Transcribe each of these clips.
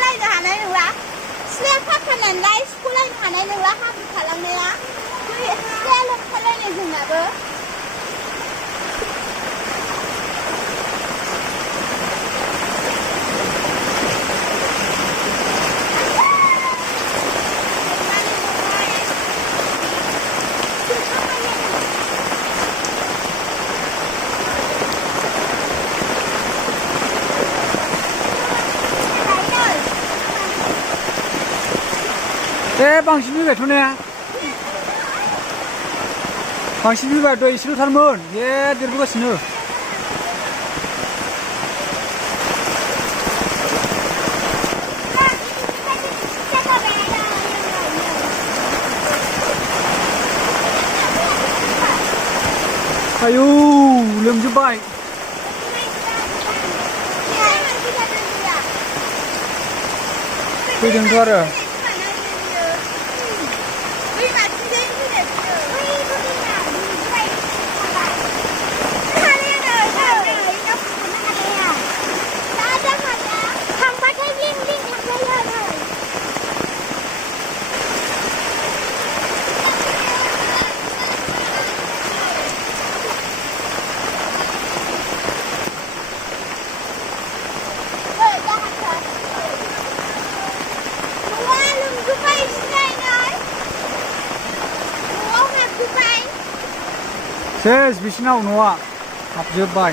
लायनो हानाय नंला सिथ्लाया फाक्का नालाय स्कुल लायनो हानाय नंला हाब्रु थालांनाया सिथ्लाया लोमसावलायनाय जोंनाबो बांसिन फैबायथ' ने बांसिन फैबायथ' एसेल'थारमोन देरबोगासिनो आयौ लोमजोब्बाय फैदोंथ' आरो सेस बिसिनाव न'आ हाबजोब्बाय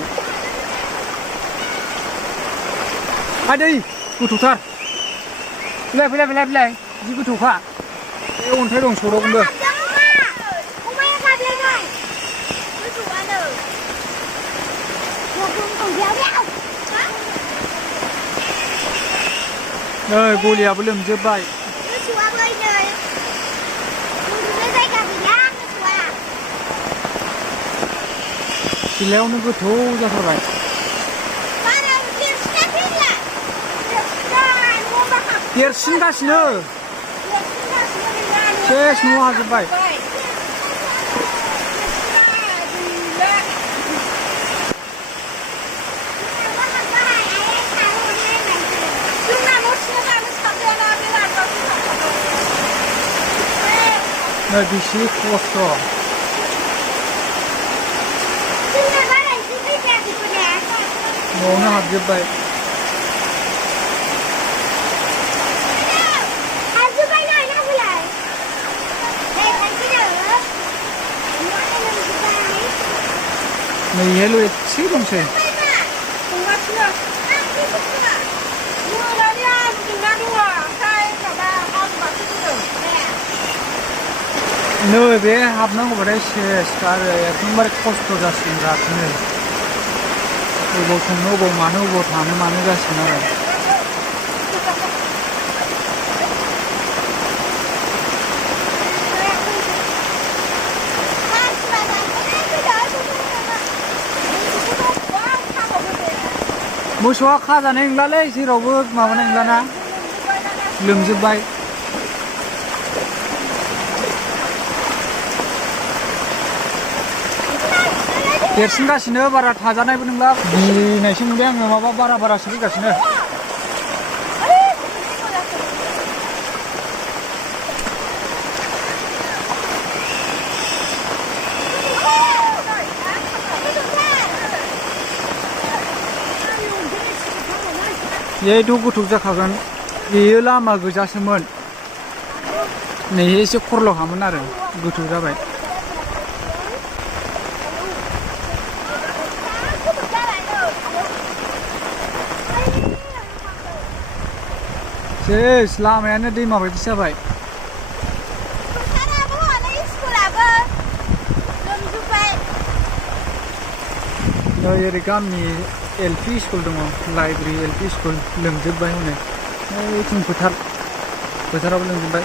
आदै गोथौथार फैलाय जि गोथौखा बे अन्थाइ दं सौदावगोनबो नै गलियाबो लोमजोब्बाय सिलायावनो गोथौ जाथारबाय देरसिनगासिनो सेस न'आव हाबजोब्बाय नै बेसे खस्थ' न'आवनो हाबजोब्बाय नैहायल' एसे दंसै नै बे हाबनांगौबाथाय सेस आरो एकदमबारे खस्थ' जासिगोन बिरादनो अबाव संनो अबाव मानो अबाव थानो मानो जासिगोन आरो मोसौआ खाजानाय नंलालै जेरावबो माबानाय नंलाना लोमजोब्बाय देरसिनगासिनो बारा थाजानायबो नंला गिनायसो मोनबाय आङो माबा बारासो फैगासिनो बेथ' गोथौ जाखागोन बेयो लामा गोजासोमोन नै एसे खरल'खामोन आरो गोथौ जाबाय सेस लामायानो दैमा बायदि जाबाय नै ओरै गामिनि एलपि स्कुल दङ लाइब्रेरि एलपि स्कुल लोमजोब्बाय हनै ओइथिं फोथाराबो लोमजोब्बाय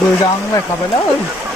गोजांलायखाबायलै